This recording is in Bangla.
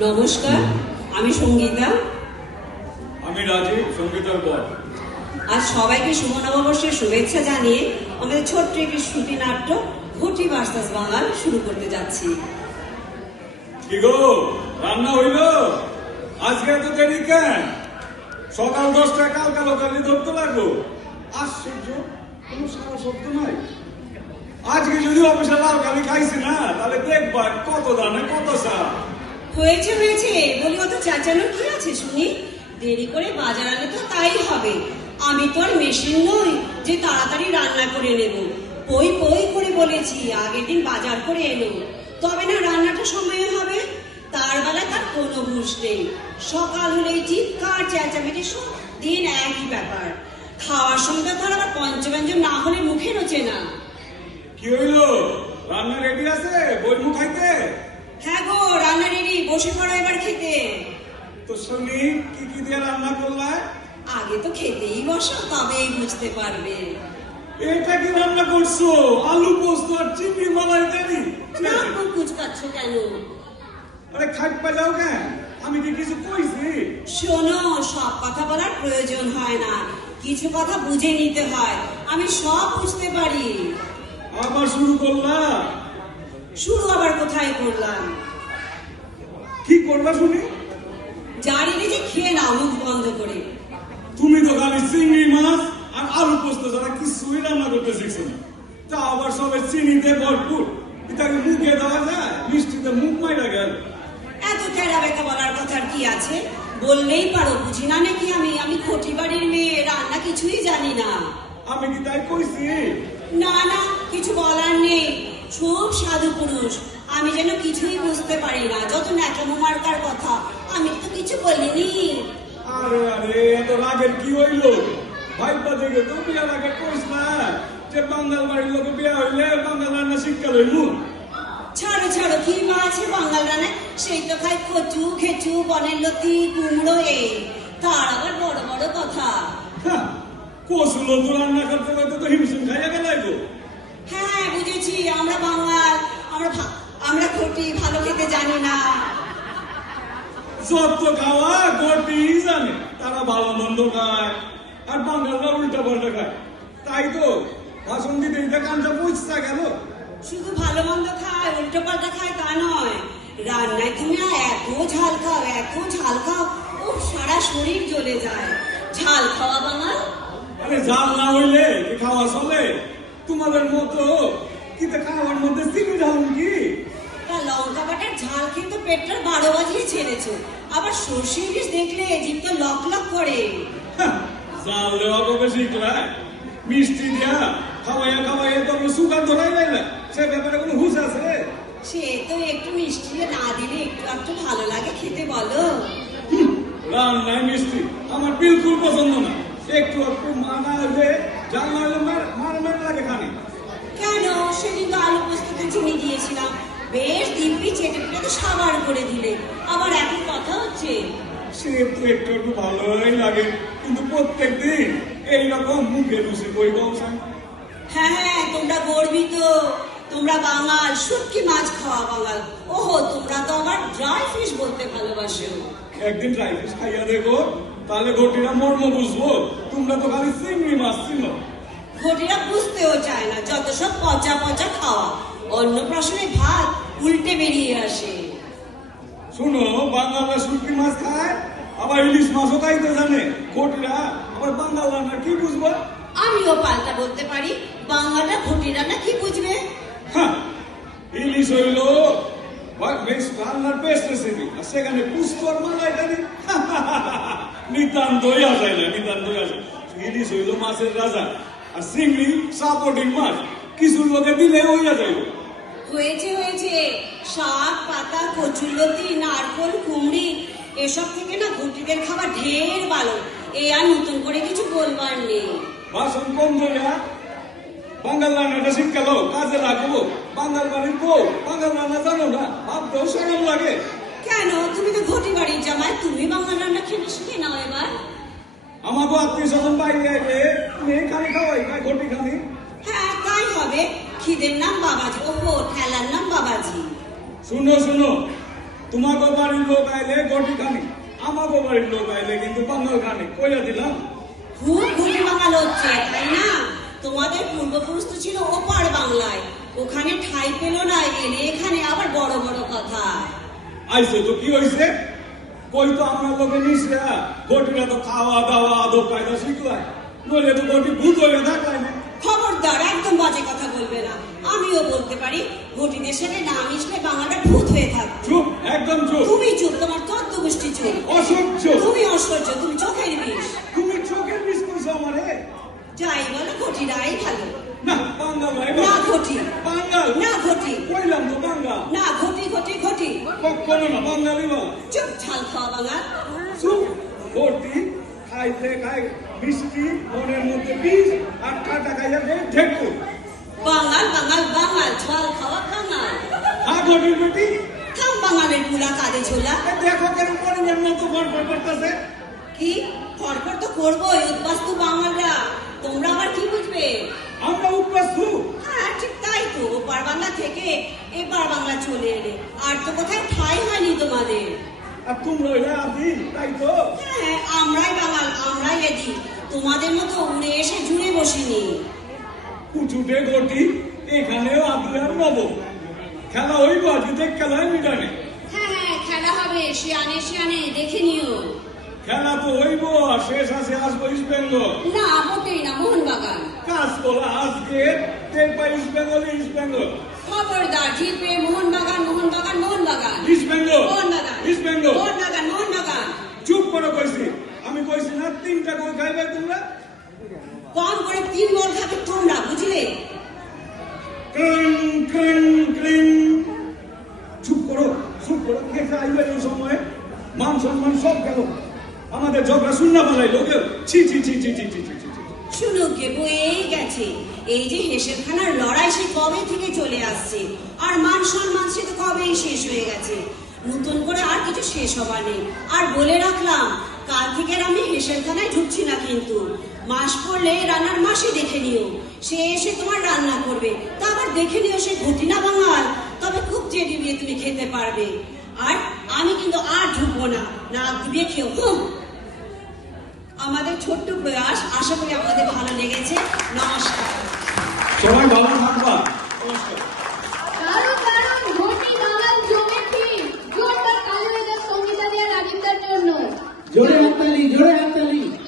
নমস্কার, আমি সঙ্গীতা। আমি রাজীব, সঙ্গীতার বর। আজ সবাইকে শুভ নববর্ষের শুভেচ্ছা জানিয়ে আমাদের ছোট্ট একটি শ্রুতি নাট্য ঘটি ভার্সাস বাঙাল শুরু করতে যাচ্ছি। কি গো, রান্না হইল? আজকে এত দেরি কেন? সকাল 10টা কালকা লোকালি ধরতে লাগলো। আশ্চর্য, কোনো সারা শব্দ নাই। আজকে যদি অফিসে লাল কালি খাইছি না, তাহলে দেখবা কত দানে কত চা। হয়েছে বলি, অত চেঁচানোর কি আছে শুনি? দেরি করে বাজার আনলে তো তাই হবে। আমি তো আর মেশিন নই যে তাড়াতাড়ি রান্না করে নেব। পই করে বলেছি আগের দিন বাজার করে এলো, তবে না রান্নাটা সময়ে হবে। তার বেলায় তার কোনো হুঁশ নেই। সকাল হলেই চিৎকার চেঁচামেচি, সব দিন একই ব্যাপার। খাওয়ার সময় তো আবার পঞ্চব্যঞ্জন না হলে মুখে রোচে না। কি হইলো? রান্না রেডি আছে? বইমু খাইতে? হ্যাঁ গো, রান্না রেডি, বসে পড়ো এবার খেতে। তো শুনি কি কি দিয়ে রান্না করলা? আগে তো খেতেই বসো, তবেই বুঝতে পারবে। এটা কি রান্না করছো? আলু পোস্ত আর চিংড়ি মালাইকারি? নাক মুখ কুচকাচ্ছ কেন? আরে খাইতে যাও কেন? আমি কি কিছু কইছি? শোনো, সব কথা বলার প্রয়োজন হয় না, কিছু কথা বুঝে নিতে হয়। আমি সব বুঝতে পারি। আবার শুরু করলা? শুরু আবার কোথায় করলাম? কি করবা শুনি? জানি যে খেয়ে নাও মুখ বন্ধ করে। তুমি তো খালি চিংড়ি মাছ আর আলু পোস্ত ছাড়া কিছুই রান্না করতে শিখছো না। তা আবার সবে চিনিতে ভরপুর, এটাকে মুখে দেওয়া যায়? মিষ্টিতে মুখ মাইরা গেল। এত তেরা বেকা বলার কথা কি আছে? বললেই পারো, বুঝি না নাকি আমি খটি বাড়ির মেয়ে, রান্না কিছুই জানি না। আমি কি তাই কইছি? না, কিছু বলার নেই। খুব সাধু পুরুষ, আমি যেন কিছুই বুঝতে পারি না। যত ন্যাকামো মার্কার কথা, আমি তো কিছু বলিনি। আরে এত রাগের কি হইল? ভাইপা থেকে তো বিয়ার আগে কইস না যে বাঙাল বাড়ির লোক বিয়া হইলে বাঙাল রান্না শিক্ষা লইমু। ছাড়ো, কি মা আছে বাঙাল রান্নায়? সেই তো খাই কচু, খেচু, বনের লতি, কুমড়ো, এই তার আবার বড় বড় কথা। কসুলো তো রান্না করতে করতে তো হিমশিম খাইয়া গেলাই গো। হ্যাঁ বুঝেছি, আমরা বাঙাল, আমরা খটি ভালো খেতে জানি না। যত খাওয়া গটি জানে, তারা ভালো মন্দ খায় আর বাঙালরা উল্টা পাল্টা খায়। তাই তো ভাষণ দিতে দিতে কানটা বুঝতে গেল। শুধু ভালো মন্দ খায়, উল্টো পাল্টা খায় তা নয়, রান্নায় তুমি এত ঝাল খাও, ও সারা শরীর জ্বলে যায়। ঝাল খাওয়া বাঙাল। আরে ঝাল না হইলে কি খাওয়া চলে? তোমাদের মতো কিতে খাওয়ার মধ্যে চিনি ঢালুন কি? তা লঙ্কা বাটার ঝাল খেয়ে তো পেটটার 12 বাজিয়ে ছেড়েছো। আবার সর্ষে ইলিশ দেখলে জিভ তো লক করে। জাল দেওয়া কবে শিখলা? মিষ্টি দিয়া খাওয়াইয়া তো সুগার ধরাই নাই না, সে ব্যাপারে কোনো হুঁশ আছে? সে তো একটু মিষ্টি না দিলে একটু ভালো লাগে খেতে, বলো? রান্নায় মিষ্টি আমার বিলকুল পছন্দ না। একটু মানা হইলে জাল না হইলে মার লাগে খানি। কেন? সেদিন তো আলু পোস্ততে চিনি দিয়েছিলাম, বেশ দিব্যি চেটে পেটে সাবার করে দিলে, আবার একই কথা হচ্ছে। সে তো একটু ভালোই লাগে, কিন্তু প্রত্যেক দিন এইরকম মুখে রুচি কই বংশান। হ্যাঁ, তোমরা গর্বিত, তোমরা বাঙাল, শুটকি মাছ খাওয়া বাঙাল। ওহো, তোমরা তো আবার ড্রাই ফিশ বলতে ভালোবাসো। একদিন ড্রাই ফিশ খাইয়া দেখো, তাহলে ঘটিরা মর্ম বুঝবো। তোমরা তো খালি চিংড়ি মাছ ছিল। ঘটিরা বুঝতেও চায় না, যত সব পচা খাওয়া। অন্নপ্রাশনে ভাত উল্টে বেরিয়ে আসে। শুনো, বাঙালরা শুটকি মাছ খায়, আবার ইলিশ মাছও খাইতে জানে। ঘটিরা আবার বাঙাল রান্না কি বুঝবো? আমিও পাল্টা বলতে পারি, বাঙালরা ঘটিরা না কি বুঝবে? ইলিশ হইল রান্নার বেস্ট রেসিপি, আর সেখানে পুস্তর মালাইকারি নিতান্তই আসে না। ইলিশ হইল মাছের রাজা, আর চিংড়ি সাপোর্টিং মাছ। কিছু লোকে দিলে হইয়া যাইব। হয়েছে, শাক পাতা, কচুলতি, নারকোল, কুমড়ি, এসব থেকে না ঘটিদের খাবার ঢের ভালো। এ আর নতুন করে কিছু বলবার নেই। বাসন কম ধরিয়া বাঙাল রান্নাটা শিক্ষা লো, কাজে লাগবো। বাঙাল বাড়ির বউ বাঙাল রান্না জানো না, ভাবতেও সরম লাগে। কেন? তুমি তো ঘটি বাড়ির জামাই, তুমি বাঙাল রান্না খেলে শিখে নাও এবার। আমাকে আত্মীয় স্বজন বাইরে আইলে মেয়ে খালি খাওয়াই খায় ঘটি খালি। হ্যাঁ তাই হবে। খিদের নাম বাবাজি, ওহো ঠেলার নাম বাবাজি। শুনো তোমাকে বাড়ির লোক আইলে গটি খানি, আমাকে বাড়ির লোক আইলে কিন্তু বাঙাল খানি, কইয়া দিলাম। খুব ঘুরে বাঙাল হচ্ছে তাই না? তোমাদের পূর্বপুরুষ তো ছিল ওপার বাংলায়, ওখানে ঠাই পেল না, এলে এখানে আবার বড় বড় কথা। আইসে তো কি হয়েছে? কই তো আমার লোকে নিশ্রা গটিরা তো খাওয়া দাওয়া আদব কায়দা শিখলায়, নইলে তো গটি ভূত হয়ে থাকলাই না। খবরদার, একদম বাজে কথা বলবে না। আমিও বলতে পারি ঘটিদের সাথে না মিশলে বাঙালরা ভূত হয়ে থাকবে। চুপ, একদম চুপ। তুমি চুপ, তোমার চোদ্দ গোষ্ঠী চুপ। অসহ্য। তুমি অসহ্য, তুমি চোখের বিষ। তুমি চোখের বিষ করছো আমারে। যাই বলো ঘটিরাই ভালো। না বাঙ্গাল ভাই, না ঘটি, বাঙ্গাল না ঘটি, কইলাম তো বাঙ্গাল। না ঘটি ঘটি ঘটি। কখনো না বাঙালি বল। চুপ, ছাল খাওয়া বাঙাল। চুপ। গটি খাইতে খাই মিষ্টি, মনের মধ্যে বিষ, আর কাটা খাইয়া দেয় ঠেকু। বাঙাল বাঙাল বাঙাল, ছাল খাওয়া বাঙাল। হা গটির বেটি, থাম বাঙালের পুলা কাঁধে ঝোলা। এ দেখো কেন পরিমাণ মতো গড়বড় করতেছে। কি ফরফর তো করবোই, উদ্বাস্তু বাঙালরা। তোমরা আবার কি বুঝবে? আমরা উপবাসু। হ্যাঁ ঠিক তাই তো, ওপার বাংলা থেকে এপার বাংলা চলে এলে, আর তো কোথায় ঠাই হয়নি তোমাদের। আর তোমরা হইলে আদি, তাই তো? হ্যাঁ, আমরাই বাঙাল, আমরাই এদি। তোমাদের মতো উড়ে এসে জুড়ে বসিনি। উঠুটে গটি, এখানেও আদি আর নব। খেলা হইব আজকে, খেলায় মিটানে। হ্যাঁ হ্যাঁ, খেলা হবে, শিয়ানে শিয়ানে দেখে নিও। খেলা তো হইব, আর শেষ আছে আসবো ইস্ট বেঙ্গল। না মোটেই না, মোহনবাগান। কাজ করা আজকে দেখবা ইস্ট বেঙ্গল, ইস্ট বেঙ্গল। খবরদার, জিতবে মোহনবাগান, মোহনবাগান, মোহনবাগান। ইস্ট বেঙ্গল, মোহনবাগান, ইস্ট বেঙ্গল। মোহনবাগান, মোহনবাগান। চুপ করো কইছি। আমি কইছি না 3টা গোল খাইবে তোমরা। কম করে 3 বল খাবে তোমরা, বুঝলে? ক্রিং ক্রিং ক্রিং। চুপ করো, চুপ করো। খেতে আইবে এই সময় মান সম্মান সব গেল। আমাদের ঝগড়া শূন্য বানাইলো কেউ। ছি ছি ছি ছি ছি ছি ছি ছি। শুনুক গে, বয়েই গেছে। এই যে হেসেলখানার লড়াই, সে কবে থেকে চলে আসছে, আর মান সম্মান সে তো কবেই শেষ হয়ে গেছে। নতুন করে আর কিছু শেষ হবার নেই। আর বলে রাখলাম, কাল থেকে আর আমি হেসেলখানায় ঢুকছি না কিন্তু। মাস পড়লে রান্নার মাসে দেখে নিও, সে এসে তোমার রান্না করবে। তা আবার দেখে নিও সে ঘটি না বাঙাল, তবে খুব চেটে দিয়ে তুমি খেতে পারবে। আর আমি কিন্তু আর ঢুকবো না, না দিয়ে খেও। আমাদের ছোট্ট প্রয়াস, আশা করি আপনাদের ভালো লেগেছে। নমস্কার। সবাই ভালো থাকো।